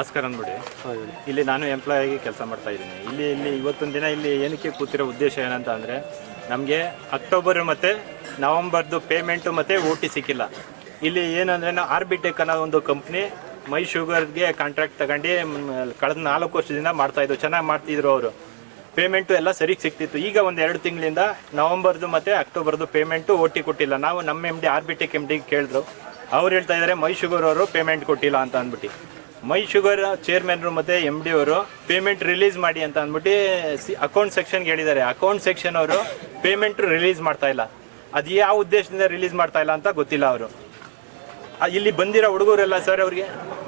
ಭಾಸ್ಕರ್ ಅಂದ್ಬಿಡಿ. ಇಲ್ಲಿ ನಾನು ಎಂಪ್ಲಾಯ್ ಆಗಿ ಕೆಲಸ ಮಾಡ್ತಾ ಇದ್ದೀನಿ. ಇಲ್ಲಿ ಇವತ್ತೊಂದು ದಿನ ಇಲ್ಲಿ ಏನಕ್ಕೆ ಕೂತಿರೋ ಉದ್ದೇಶ ಏನಂತ ಅಂದರೆ, ನಮಗೆ ಅಕ್ಟೋಬರ್ ಮತ್ತು ನವಂಬರ್ದು ಪೇಮೆಂಟು ಮತ್ತು OT ಸಿಕ್ಕಿಲ್ಲ. ಇಲ್ಲಿ ಏನಂದರೆ, ನಾವು ಆರ್ಬಿಟೆಕ್ ಅನ್ನೋ ಒಂದು ಕಂಪ್ನಿ ಮೈ ಶುಗರ್ಗೆ ಕಾಂಟ್ರಾಕ್ಟ್ ತಗೊಂಡು ಕಳೆದ 4 ವರ್ಷದಿಂದ ಮಾಡ್ತಾಯಿದ್ರು. ಚೆನ್ನಾಗಿ ಮಾಡ್ತಿದ್ರು ಅವರು. ಪೇಮೆಂಟು ಎಲ್ಲ ಸರಿಗೆ ಸಿಗ್ತಿತ್ತು. ಈಗ ಒಂದು 2 ತಿಂಗಳಿಂದ ನವಂಬರ್ದು ಮತ್ತು ಅಕ್ಟೋಬರ್ದು ಪೇಮೆಂಟು OT ಕೊಟ್ಟಿಲ್ಲ. ನಾವು ನಮ್ಮ MD ಆರ್ಬಿಟೆಕ್ MD ಕೇಳಿದ್ರು. ಅವ್ರು ಹೇಳ್ತಾ ಇದ್ದಾರೆ ಮೈ ಶುಗರ್ ಅವರು ಪೇಮೆಂಟ್ ಕೊಟ್ಟಿಲ್ಲ ಅಂತ ಅಂದ್ಬಿಟ್ಟು. ಮೈ ಶುಗರ್ ಚೇರ್ಮನ್ರು ಮತ್ತು MD ಅವರು ಪೇಮೆಂಟ್ ರಿಲೀಸ್ ಮಾಡಿ ಅಂತ ಅಂದ್ಬಿಟ್ಟು ಅಕೌಂಟ್ ಸೆಕ್ಷನ್ಗೆ ಹೇಳಿದ್ದಾರೆ. ಅಕೌಂಟ್ ಸೆಕ್ಷನ್ ಅವರು ಪೇಮೆಂಟ್ ರಿಲೀಸ್ ಮಾಡ್ತಾ ಇಲ್ಲ. ಅದು ಯಾವ ಉದ್ದೇಶದಿಂದ ರಿಲೀಸ್ ಮಾಡ್ತಾ ಇಲ್ಲ ಅಂತ ಗೊತ್ತಿಲ್ಲ. ಅವರು ಇಲ್ಲಿ ಬಂದಿರೋ ಹುಡುಗರೆಲ್ಲ ಸರ್, ಅವ್ರಿಗೆ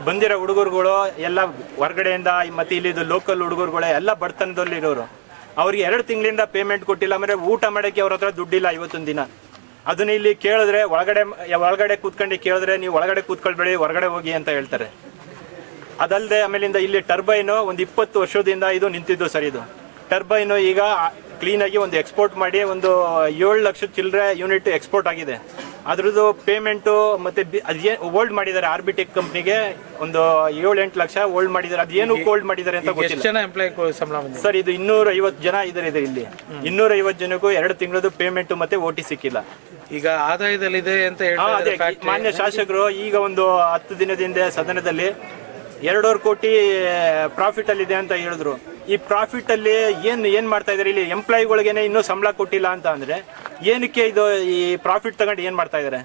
ಬಂದಿರೋ ಹುಡುಗರುಗಳು ಎಲ್ಲ ಹೊರಗಡೆಯಿಂದ ಮತ್ತು ಇಲ್ಲಿದ್ದು ಲೋಕಲ್ ಹುಡುಗರುಗಳೇ ಎಲ್ಲ ಬಡತನದಲ್ಲಿರೋರು. ಅವ್ರಿಗೆ 2 ತಿಂಗಳಿಂದ ಪೇಮೆಂಟ್ ಕೊಟ್ಟಿಲ್ಲ. ಅಂದರೆ ಊಟ ಮಾಡೋಕ್ಕೆ ಅವ್ರ ಹತ್ರ ದುಡ್ಡಿಲ್ಲ ಇವತ್ತೊಂದು ದಿನ. ಅದನ್ನ ಇಲ್ಲಿ ಕೇಳಿದ್ರೆ ಒಳಗಡೆ ಕೂತ್ಕೊಂಡು ಕೇಳಿದ್ರೆ, ನೀವು ಒಳಗಡೆ ಕೂತ್ಕೊಳ್ಬೇಡಿ, ಹೊರಗಡೆ ಹೋಗಿ ಅಂತ ಹೇಳ್ತಾರೆ. ಅದಲ್ಲದೆ ಆಮೇಲಿಂದ ಇಲ್ಲಿ ಟರ್ಬೈನು ಒಂದು 20 ವರ್ಷದಿಂದ ಇದು ನಿಂತಿದ್ದು ಸರ್. ಇದು ಟರ್ಬೈನು ಈಗ ಕ್ಲೀನಾಗಿ ಒಂದು ಎಕ್ಸ್ಪೋರ್ಟ್ ಮಾಡಿ ಒಂದು 7 ಲಕ್ಷ ಚಿಲ್ಲರೆ ಯೂನಿಟ್ ಎಕ್ಸ್ಪೋರ್ಟ್ ಆಗಿದೆ. ಅದ್ರದ್ದು ಪೇಮೆಂಟು ಮತ್ತು ಅದೇ ಹೋಲ್ಡ್ ಮಾಡಿದ್ದಾರೆ. ಆರ್ಬಿಟೆಕ್ ಕಂಪ್ನಿಗೆ ಒಂದು 7-8 ಲಕ್ಷ ಹೋಲ್ಡ್ ಮಾಡಿದ್ದಾರೆ. ಅದೇನು ಹೋಲ್ಡ್ ಮಾಡಿದ್ದಾರೆ ಅಂತ ಗೊತ್ತಿಲ್ಲ ಸರ್. ಇದು 250 ಜನ ಇದ್ದಾರೆ ಇಲ್ಲಿ. 250 ಜನಕ್ಕೂ 2 ತಿಂಗಳದ್ದು ಪೇಮೆಂಟ್ ಮತ್ತೆ OT ಸಿಕ್ಕಿಲ್ಲ. ಈಗ ಆದಾಯದಲ್ಲಿದೆ ಅಂತ ಮಾನ್ಯ ಶಾಸಕರು ಈಗ ಒಂದು 10 ದಿನದಿಂದ ಸದನದಲ್ಲಿ 2.5 ಕೋಟಿ ಪ್ರಾಫಿಟ್ ಅಲ್ಲಿ ಇದೆ ಅಂತ ಹೇಳಿದ್ರು. ಈ ಪ್ರಾಫಿಟ್ ಅಲ್ಲಿ ಏನ್ ಮಾಡ್ತಾ ಇದಾರೆ? ಇಲ್ಲಿ ಎಂಪ್ಲಾಯಿಗಳಿಗೇನೆ ಇನ್ನೂ ಸಂಬಳ ಕೊಟ್ಟಿಲ್ಲ ಅಂತ ಅಂದ್ರೆ ಏನಕ್ಕೆ ಇದು ಈ ಪ್ರಾಫಿಟ್ ತಗೊಂಡು ಏನ್ ಮಾಡ್ತಾ ಇದಾರೆ?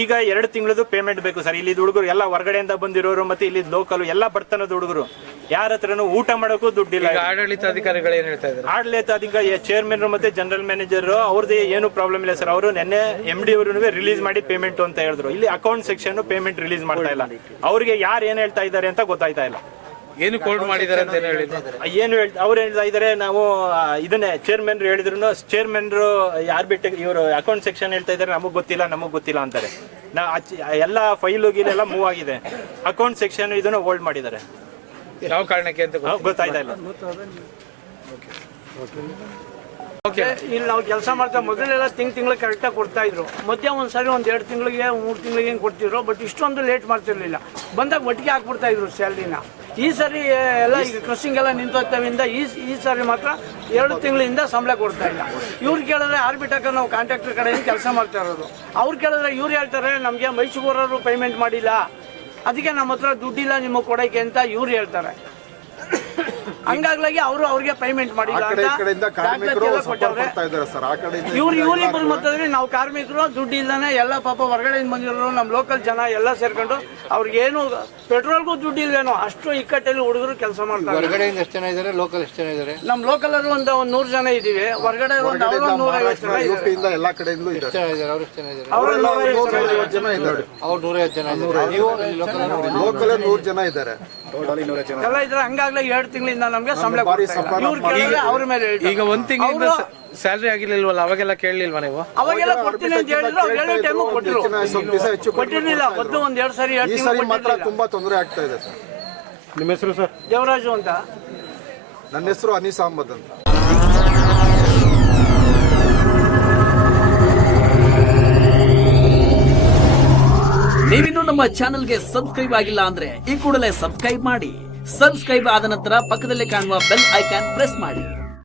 ಈಗ 2 ತಿಂಗಳದ್ದು ಪೇಮೆಂಟ್ ಬೇಕು ಸರ್. ಇಲ್ಲಿ ಹುಡುಗರು ಎಲ್ಲ ಹೊರಗಡೆಯಿಂದ ಬಂದಿರೋರು ಮತ್ತೆ ಇಲ್ಲಿ ಲೋಕಲ್ ಎಲ್ಲ ಬರ್ತನದ ಹುಡುಗರು, ಯಾರ ಹತ್ರನೂ ಊಟ ಮಾಡೋಕ್ಕೂ ದುಡ್ಡಿಲ್ಲ. ಆಡಳಿತಾಧಿಕಾರಿಗಳು ಏನ್ ಹೇಳ್ತಾ ಇದ್ದಾರೆ? ಆಡಳಿತಾಧಿಕಾರಿ ಚೇರ್ಮನ್ ಮತ್ತೆ ಜನರಲ್ ಮ್ಯಾನೇಜರ್ ಅವ್ರದ್ದು ಏನು ಪ್ರಾಬ್ಲಮ್ ಇಲ್ಲ ಸರ್. ಅವರು ನಿನ್ನೆ MD ಅವರು ರಿಲೀಸ್ ಮಾಡಿ ಪೇಮೆಂಟ್ ಅಂತ ಹೇಳಿದ್ರು. ಇಲ್ಲಿ ಅಕೌಂಟ್ ಸೆಕ್ಷನ್ ಪೇಮೆಂಟ್ ರಿಲೀಸ್ ಮಾಡ್ತಾ ಇಲ್ಲ. ಅವ್ರಿಗೆ ಯಾರು ಏನ್ ಹೇಳ್ತಾ ಇದ್ದಾರೆ ಅಂತ ಗೊತ್ತಾಯ್ತಾ ಇಲ್ಲ. ಏನು ಕೋಲ್ಡ್ ಮಾಡಿದ್ದಾರೆ ಅಂತ ಏನು ಅವ್ರು ಹೇಳ್ತಾ ಇದಾರೆ, ನಾವು ಇದನ್ನೇ ಚೇರ್ಮನ್ ಹೇಳಿದ್ರು. ಚೇರ್ಮನ್ ಆರ್ಬಿಟೆಕ್ ಇವರು ಅಕೌಂಟ್ ಸೆಕ್ಷನ್ ಹೇಳ್ತಾ ಇದಾರೆ ನಮಗ್ ಗೊತ್ತಿಲ್ಲ ಅಂತಾರೆ. ಎಲ್ಲ ಫೈಲು ಗೀಲೆಲ್ಲ ಮೂವ್ ಆಗಿದೆ. ಅಕೌಂಟ್ ಸೆಕ್ಷನ್ ಇದನ್ನ ಹೋಲ್ಡ್ ಮಾಡಿದ್ದಾರೆ. ಯಾವ ಕಾರಣಕ್ಕೆ ಅಂತ ಗೊತ್ತಾಯ್ತಾ ಇಲ್ಲ. ಇಲ್ಲಿ ನಾವು ಕೆಲಸ ಮಾಡ್ತಾ ಮೊದಲೆಲ್ಲ ತಿಂಗಳು ಕರೆಕ್ಟಾಗಿ ಕೊಡ್ತಾ ಇದ್ರು. ಮಧ್ಯ ಒಂದ್ಸರಿ 2 ತಿಂಗಳಿಗೆ 3 ತಿಂಗಳಿಗೆ ಏನು ಕೊಡ್ತಿದ್ರು. ಬಟ್ ಇಷ್ಟೊಂದು ಲೇಟ್ ಮಾಡ್ತಿರ್ಲಿಲ್ಲ. ಬಂದಾಗ ಒಟ್ಟಿಗೆ ಹಾಕ್ಬಿಡ್ತಾ ಇದ್ರು ಸ್ಯಾಲ್ರಿನ. ಈ ಸರಿ ಎಲ್ಲ ಈಗ ಕ್ರಸಿಂಗ್ ಎಲ್ಲ ನಿಂತೋಗ್ತಾವಿಂದ ಈ ಸಾರಿ ಮಾತ್ರ 2 ತಿಂಗಳಿಂದ ಸಂಬಳ ಕೊಡ್ತಾ ಇಲ್ಲ. ಇವ್ರು ಕೇಳಿದ್ರೆ ಆರ್ಬಿಟೆಕ್ ನಾವು ಕಾಂಟ್ರಾಕ್ಟರ್ ಕಡೆಯಿಂದ ಕೆಲಸ ಮಾಡ್ತಾ ಇರೋದು. ಅವ್ರು ಕೇಳಿದ್ರೆ ಇವ್ರು ಹೇಳ್ತಾರೆ ನಮಗೆ ಮೈಸೂರವರು ಪೇಮೆಂಟ್ ಮಾಡಿಲ್ಲ, ಅದಕ್ಕೆ ನಮ್ಮ ಹತ್ರ ದುಡ್ಡಿಲ್ಲ ನಿಮಗೆ ಕೊಡೋಕೆ ಅಂತ ಇವ್ರು ಹೇಳ್ತಾರೆ. ಹಂಗಾಗ್ಲಾಗಿ ಅವ್ರಿಗೆ ಪೇಮೆಂಟ್ ಮಾಡಿಲ್ಲ ಅಂತ ಇವ್ರಿಬ್ಬರು ಮಾತಾದ್ರೆ ನಾವು ಕಾರ್ಮಿಕರು ದುಡ್ಡು ಇಲ್ದಾನೆ ಎಲ್ಲ ಪಾಪ ಹೊರಗಡೆಯಿಂದ ಬಂದಿರೋರು ನಮ್ಮ ಲೋಕಲ್ ಜನ ಎಲ್ಲ ಸೇರ್ಕೊಂಡು ಅವ್ರಿಗೇನು ಪೆಟ್ರೋಲ್ಗೂ ದುಡ್ಡು ಇಲ್ವೇನೋ ಅಷ್ಟು ಇಕ್ಕಟ್ಟಲ್ಲಿ ಹುಡುಗರು ಕೆಲಸ ಮಾಡ್ತಾರೆ. ಹೊರಗಡೆಯಿಂದ ಎಷ್ಟು ಜನ ಇದ್ದಾರೆ? ಲೋಕಲ್ ಎಷ್ಟು ಜನ ಇದ್ದಾರೆ? ನಮ್ಮ ಲೋಕಲ್ ಅಲ್ಲಿ ಒಂದು 100 ಜನ ಇದೀವಿ. ಹೊರಗಡೆ ಒಂದು 150 ಜನ ಇದ್ದಾರೆ. ಎಲ್ಲ ಕಡೆಯಿಂದ ಅವರು 150 ಜನ ಇದ್ದಾರೆ. ಲೋಕಲ್ 100 ಜನ ಇದ್ದಾರೆ. ಎಲ್ಲ ಇದ್ರೆ ಹಂಗಾಗ್ಲೇ 2 ತಿಂಗಳಿಂದ ನಮ್ಗೆ ಸಂಬಳ ಅವ್ರ ಮೇಲೆ. ಈಗ 1 ತಿಂಗಳಿಂದ ಸ್ಯಾಲ್ರಿ ಆಗಿರ್ಲಿಲ್ವಲ್ಲ, ಅವಾಗೆಲ್ಲ ಕೇಳಲಿಲ್ವಾ ನೀವು? ಅವಾಗೆಲ್ಲ ಕೊಡ್ತೀನಿ ಅಂತ ಹೇಳಿದ್ರು. ಹೇಳೋ ಟೈಮು ಕೊಟ್ಟಿರ್ಲಿಲ್ಲ. ಒಂದು 1-2 ಸರಿ ಮಾತ್ರ ತುಂಬಾ ತೊಂದರೆ ಆಗ್ತಾ ಇದೆ ಸರ್. ನಿಮ್ಮ ಹೆಸರು ಸರ್? ದೇವರಾಜು ಅಂತ. ನನ್ನ ಹೆಸರು ಅನೀಸ್ ಅಹಮದ್ ಅಂತ. ನೀವಿನ್ನೂ ನಮ್ಮ ಚಾನೆಲ್ಗೆ ಸಬ್ಸ್ಕ್ರೈಬ್ ಆಗಿಲ್ಲ ಅಂದ್ರೆ ಈ ಕೂಡಲೇ ಸಬ್ಸ್ಕ್ರೈಬ್ ಮಾಡಿ. ಸಬ್ಸ್ಕ್ರೈಬ್ ಆದ ನಂತರ ಪಕ್ಕದಲ್ಲಿ ಕಾಣುವ ಬೆಲ್ ಐಕಾನ್ ಪ್ರೆಸ್ ಮಾಡಿ.